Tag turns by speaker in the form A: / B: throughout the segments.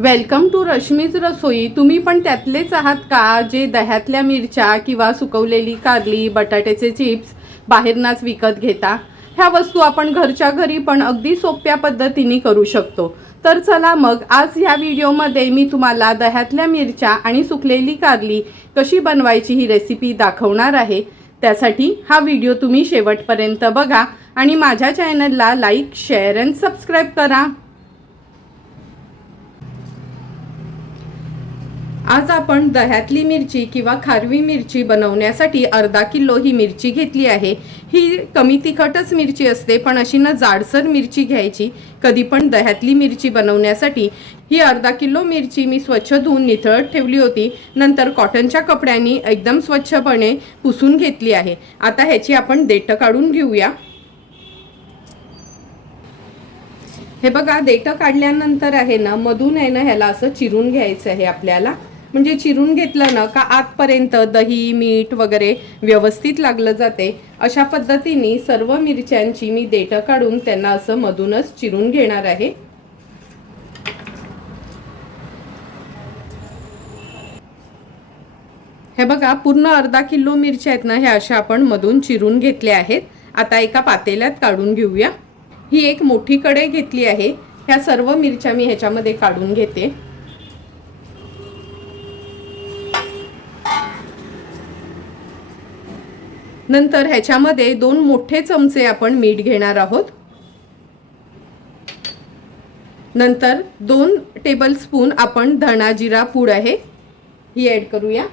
A: Welcome to Rashmi's रसोई तुम्ही पण त्यातलेच आहात का? जे दह्यातल्या मिरच्या किंवा सुकवलेली कारली बटाट्याचे चिप्स बाहेरनाच विकत घेता. ह्या वस्तू आपण घरच्या घरी पण अगदी सोप्या पद्धतीने करू शकतो. तर चला मग आज ह्या व्हिडिओमध्ये मी तुम्हाला दह्यातल्या मिरच्या आणि सुकलेली कारली कशी बनवायची ही रेसिपी दाखवणार आहे. त्यासाठी हा व्हिडिओ तुम्ही शेवटपर्यंत बघा आणि माझ्या चॅनलला लाईक शेअर अँड सबस्क्राईब करा. आज आपण दह्यातली मिरची किंवा खारवी मिरची बनवण्यासाठी अर्धा किलो ही मिरची घेतली आहे. ही कमी तिखटच मिरची असते पण अशी ना जाडसर मिरची घ्यायची. कधी पण दह्यातली मिरची बनवण्यासाठी ही अर्धा किलो मिरची मी स्वच्छ धुवून निथळत ठेवली होती. नंतर कॉटनच्या कपड्यांनी एकदम स्वच्छपणे पुसून घेतली आहे. आता ह्याची आपण देठं काढून घेऊया. हे बघा देठं काढल्यानंतर आहे ना मधून आहे ना ह्याला असं चिरून घ्यायचं आहे आपल्याला. म्हणजे चिरून घेतलं ना का आतपर्यंत दही मीठ वगैरे व्यवस्थित लागलं जाते. अशा पद्धतीने सर्व मिरच्यांची मी देठं काढून त्यांना असं मधूनच चिरून घेणार आहे. हे बघा पूर्ण अर्धा किलो मिरच्या आहेत ना ह्या अशा आपण मधून चिरून घेतल्या आहेत. आता एका पातेल्यात काढून घेऊया. ही एक मोठी कढई घेतली आहे. ह्या सर्व मिरच्या मी ह्याच्यामध्ये काढून घेते. नंतर ह्याच्यामध्ये दोन मोठे चमचे आपण मीठ घेणार आहोत. नंतर दोन टेबल स्पून आपण धणा जिरा पूड आहे. ही ऍड करूया.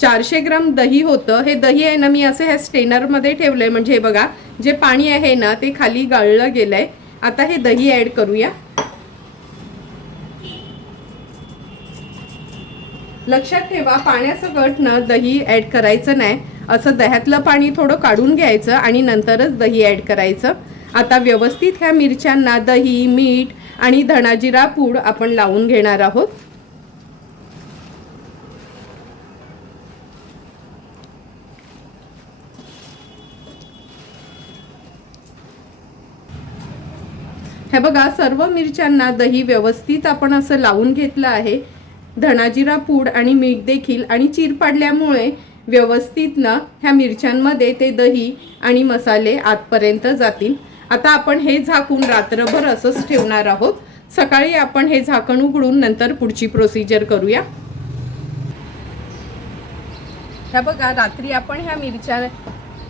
A: चारशे ग्राम दही होतं. हे दही आहे ना मी असं ह्या स्टेनरमध्ये ठेवलं आहे म्हणजे हे बघा जे पाणी आहे ना ते खाली गाळलं आहे आता हे दही ॲड करूया. लक्षात ठेवा पाण्याचं गट दही ऍड करायचं नाही. असं दह्यातलं पाणी थोडं काढून घ्यायचं आणि नंतरच दही ऍड करायचं. आता व्यवस्थित ह्या मिरच्यांना दही मीठ आणि धणाजिरा पूड आपण लावून घेणार आहोत. हे बघा सर्व मिरच्यांना दही व्यवस्थित आपण असं लावून घेतलं आहे. धणाजिरा पूड आणि मीठ देखील आणि चीर पाडल्यामुळे व्यवस्थित ना ह्या मिरच्यांमध्ये ते दही आणि मसाले आतपर्यंत जातील. आता आपण हे झाकून रात्रभर असंच ठेवणार आहोत. सकाळी आपण हे झाकण उघडून नंतर पुढची प्रोसिजर करूया. ह्या बघा रात्री आपण ह्या मिरच्या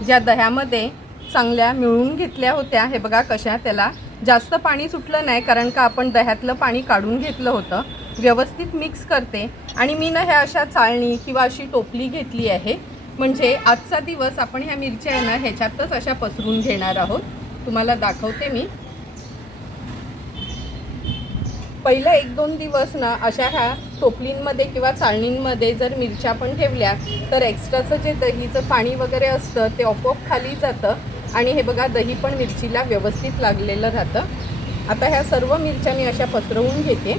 A: ज्या दह्यामध्ये चांगल्या मिळून घेतल्या होत्या हे बघा कशा त्याला जास्त पाणी सुटलं नाही कारण का आपण दह्यातलं पाणी काढून घेतलं होतं. व्यवस्थित मिक्स करते. आणि मी ना ह्या अशा चाळणी किंवा अशी टोपली घेतली आहे. म्हणजे आजचा दिवस आपण ह्या मिरच्या आहे ना ह्याच्यातच अशा पसरून घेणार आहोत. तुम्हाला दाखवते मी. पहिलं एक दोन दिवस ना अशा ह्या टोपलींमध्ये किंवा चाळणींमध्ये जर मिरच्या पण ठेवल्या तर एक्स्ट्राचं जे दहीचं पाणी वगैरे असतं ते आपोआप खाली जातं. आणि हे बघा दही पण मिरचीला व्यवस्थित लागलेलं राहतं. आता ह्या सर्व मिरच्या मी अशा पसरवून घेते.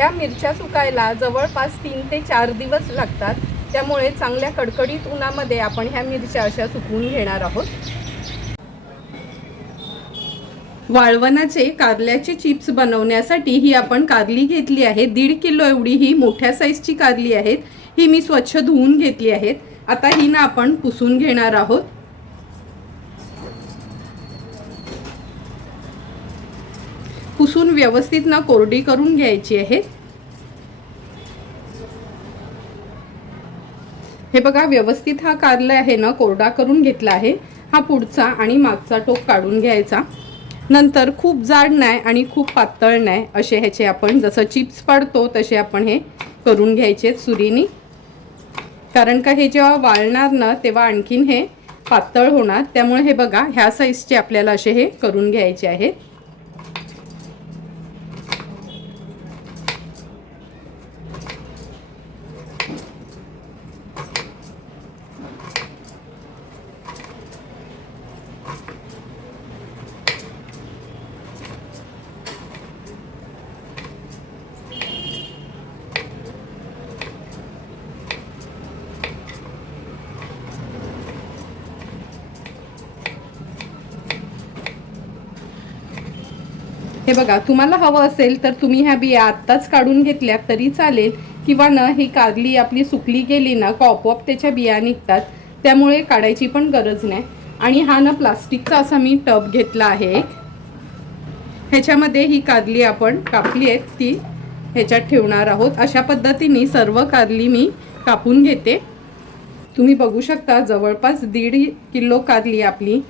A: ह्या मिरच्या सुकायला जवळपास तीन ते चार दिवस लागतात. त्यामुळे चांगल्या कडकडीत उन्हामध्ये आपण ह्या मिरच्या अशा सुकवून घेणार आहोत. वाळवणाचे कारल्याचे चिप्स बनवण्यासाठी ही आपण कारली घेतली आहे. दीड किलो एवढी ही मोठ्या साईजची कारली आहेत. ही मी स्वच्छ धुवून घेतली आहेत. आता ही ना आपण पुसून घेणार आहोत. लसूण व्यवस्थित ना कोरडी करून घ्यायची आहे. हे बघा व्यवस्थित हा कारला आहे ना कोरडा करून घेतला आहे. हा पुढचा आणि मागचा टोक काढून घ्यायचा. नंतर खूप जाड नाही आणि खूप पातळ नाही असे ह्याचे आपण जसं चिप्स पाडतो तसे आपण हे करून घ्यायचे सुरीनी. कारण का हे जेव्हा वाळणार ना तेव्हा आणखीन हे पातळ होणार. त्यामुळे हे बघा ह्या साईजचे आपल्याला असे हे करून घ्यायचे आहेत. हे बघा तुम्हाला हवं असेल तर तुम्ही ह्या बिया आत्ताच काढून घेतल्या तरी चालेल. किंवा न ही कारली आपली सुकली गेली ना कॉपऑप त्याच्या बिया निघतात त्यामुळे काढायची पण गरज नाही. आणि हा ना प्लास्टिकचा असा मी टब घेतला आहे. एक ह्याच्यामध्ये ही कारली आपण कापली आहेत ती ह्याच्यात ठेवणार आहोत. अशा पद्धतीने सर्व कारली मी कापून घेते. तुम्ही बघू शकता जवळपास दीड किलो कारली आपली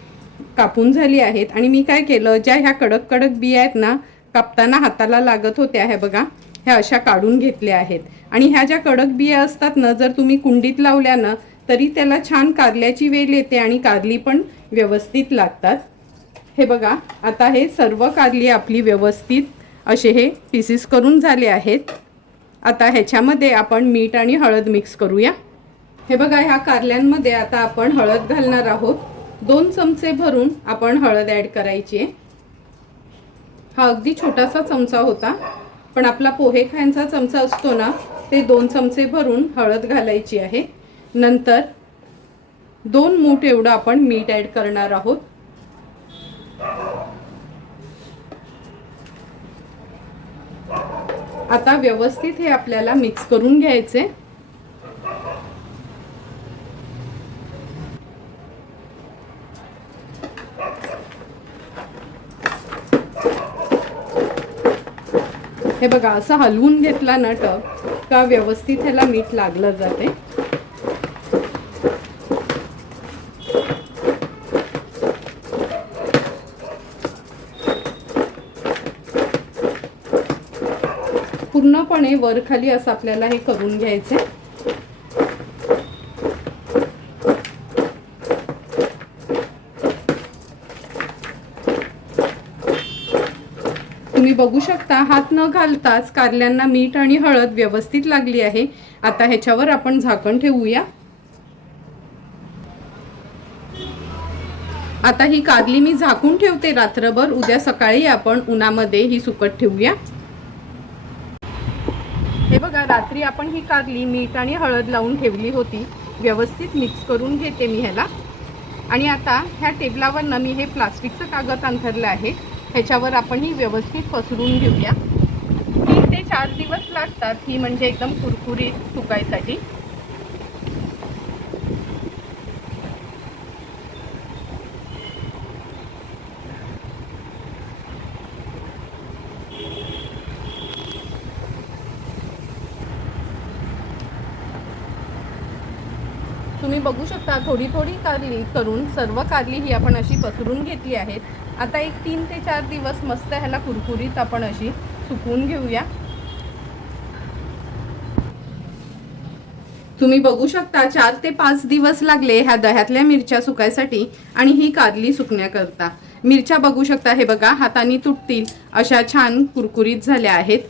A: कापून झाली आहेत. आणि मी काय केलं ज्या ह्या कडक कडक बिया आहेत ना कापताना हाताला लागत होत्या ह्या बघा ह्या अशा काढून घेतल्या आहेत. आणि ह्या ज्या कडक बिया असतात ना जर तुम्ही कुंडीत लावल्या ना तरी त्याला छान कारल्याची वेल येते आणि कारली पण व्यवस्थित लागतात. हे बघा आता हे सर्व कारली आपली व्यवस्थित असे हे पीसेस करून झाले आहेत. आता ह्याच्यामध्ये आपण मीठ आणि हळद मिक्स करूया. हे बघा ह्या कारल्यांमध्ये आता आपण हळद घालणार आहोत. दोन चमचे भरून आपण हळद ॲड करायची आहे. हा अगदी छोटासा चमचा होता पण आपला पोहे खायचा चमचा असतो ना ते दोन चमचे भरून हळद घालायची आहे. नंतर दोन मूठ एवढं आपण मीठ ॲड करणार आहोत. आता व्यवस्थित हे आपल्याला मिक्स करून घ्यायचे. हे बघा असं हलवून घेतला ना टप का व्यवस्थित ह्याला मीठ लागलं जाते? पूर्णपणे वर खाली असं आपल्याला हे करून घ्यायचे बघू शकता हात न घालताच कारल्यांना मीठ आणि हळद व्यवस्थित लागली आहे. आता ह्याच्यावर आपण झाकण ठेवूया. आता ही कारली मी झाकून ठेवते रात्रभर. उद्या सकाळी आपण उन्हामध्ये ही सुकट ठेवूया. हे बघा रात्री आपण ही कारली मीठ आणि हळद लावून ठेवली होती. व्यवस्थित मिक्स करून घेते मी ह्याला. आणि आता ह्या टेबलावरनं मी हे प्लास्टिकचं कागद अंथरलं आहे. ह्याच्यावर आपण ही व्यवस्थित पसरून घेऊया. तीन ते चार दिवस लागतात ही म्हणजे एकदम कुरकुरीत सुकायसाठी. तुम्ही बघू शकता थोडी थोडी कारली करून सर्व कारली ही आपण अशी पसरून घेतली आहेत. आता एक तीन ते चार दिवस मस्त ह्याला कुरकुरीत आपण अशी सुकवून घेऊया. तुम्ही बघू शकता चार ते पाच दिवस लागले ह्या दह्यातल्या मिरच्या सुकायसाठी आणि ही कारली सुकण्याकरता. मिरच्या बघू शकता हे बघा हाताने तुटतील अशा छान कुरकुरीत झाल्या आहेत.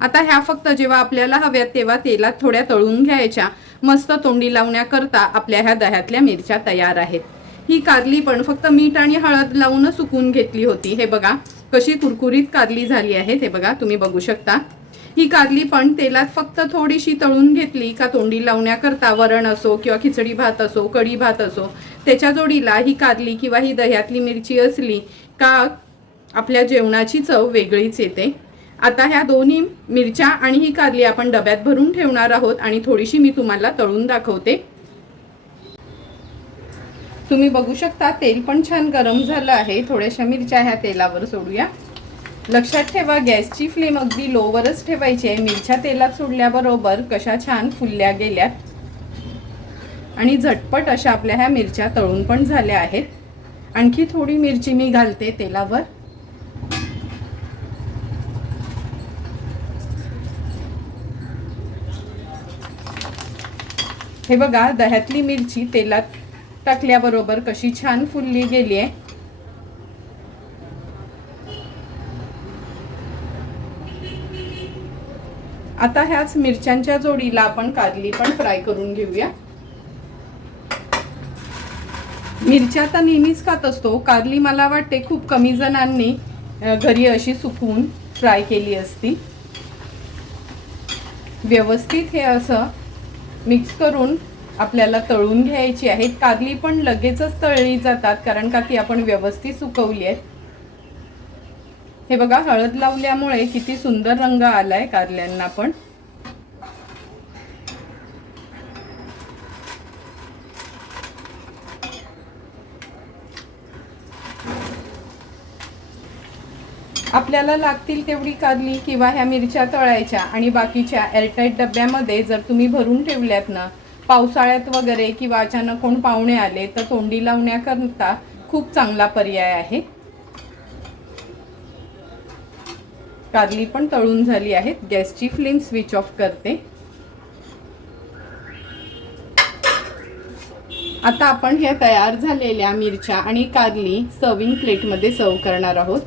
A: आता ह्या फक्त जेव्हा आपल्याला हव्यात तेव्हा तेलात थोड्या तळून घ्यायच्या. मस्त तोंडी लावण्याकरता आपल्या ह्या दह्यातल्या मिरच्या तयार आहेत. ही कारली पण फक्त मीठ आणि हळद लावूनच सुकून घेतली होती. हे बघा कशी कुरकुरीत कारली झाली आहे. हे बघा तुम्ही बघू शकता. ही कारली पण तेलात फक्त थोडीशी तळून घेतली का तोंडी लावण्याकरता वरण असो किंवा खिचडी भात असो कढी भात असो त्याच्या जोडीला ही कारली किंवा ही दह्यातली मिरची असली का आपल्या जेवणाची चव वेगळीच येते. आता ह्या दोन्ही मिरच्या आणि ही कारली आपण डब्यात भरून ठेवणार आहोत आणि थोडीशी मी तुम्हाला तळून दाखवते. तुम्ही बघू शकता तेल पण छान गरम झालं आहे. थोड्याशा मिरच्या ह्या तेलावर सोडूया. लक्षात ठेवा गॅसची फ्लेम अगदी लोवरच ठेवायची आहे. मिरच्या तेलात सोडल्याबरोबर कशा छान फुलल्या गेल्यात आणि झटपट अशा आपल्या ह्या मिरच्या तळून पण झाल्या आहेत. आणखी थोडी मिरची मी घालते तेलावर. हे बघा दह्यातली मिरची तेलात टाकल्याबरोबर कशी छान फुलली गेली आहे. आता ह्याच मिरच्यांच्या जोडीला आपण कारली पण फ्राय करून घेऊया. मिरच्या तर नेहमीच खात असतो. कारली मला वाटते खूप कमी जणांनी घरी अशी सुकवून फ्राय केली असती. व्यवस्थित हे असं मिक्स करून आपल्याला तळून घ्यायची आहेत. कागली पण लगेचच तळली जातात कारण का ती आपण व्यवस्थित सुकवली आहेत. हे बघा हळद लावल्यामुळे किती सुंदर रंग आलाय कारल्यांना पण. आपल्याला लागतील तेवढी कारली किंवा ह्या मिरच्या तळायच्या आणि बाकीच्या एअरटाईट डब्यामध्ये जर तुम्ही भरून ठेवल्यात ना पावसाळ्यात वगैरे किंवा अचानक कोण पाहुणे आले तर तोंडी लावण्याकरता खूप चांगला पर्याय आहे. कारली पण तळून झाली आहेत. गॅसची फ्लेम स्विच ऑफ करते. आता आपण ह्या तयार झालेल्या मिरच्या आणि कारली सर्विंग प्लेटमध्ये सर्व करणार आहोत.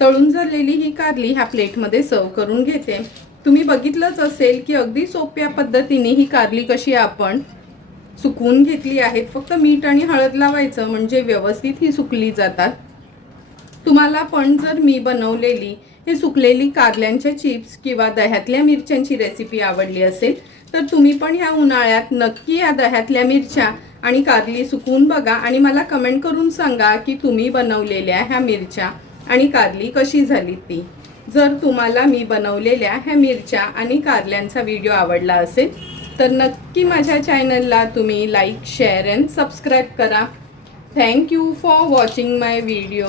A: तळून झालेली ही कारली ह्या प्लेटमध्ये सर्व करून घेते. तुम्ही बघितलंच असेल की अगदी सोप्या पद्धतीने ही कारली कशी आपण सुकवून घेतली आहेत फक्त मीठ आणि हळद लावायचं म्हणजे व्यवस्थित ही सुकली जातात. तुम्हाला पण जर मी बनवलेली हे सुकलेली कारल्यांच्या चिप्स किंवा दह्यातल्या मिरच्यांची रेसिपी आवडली असेल तर तुम्ही पण ह्या उन्हाळ्यात नक्की या दह्यातल्या मिरच्या आणि कारली सुकवून बघा आणि मला कमेंट करून सांगा की तुम्ही बनवलेल्या ह्या मिरच्या आणि कारली कशी झाली ती. जर तुम्हाला मी बनवलेल्या ह्या मिरच्या आणि कारल्यांचा व्हिडिओ आवडला असेल तर नक्की माझ्या चॅनलला तुम्ही लाईक शेअर अँड सबस्क्राईब करा. Thank you for watching my video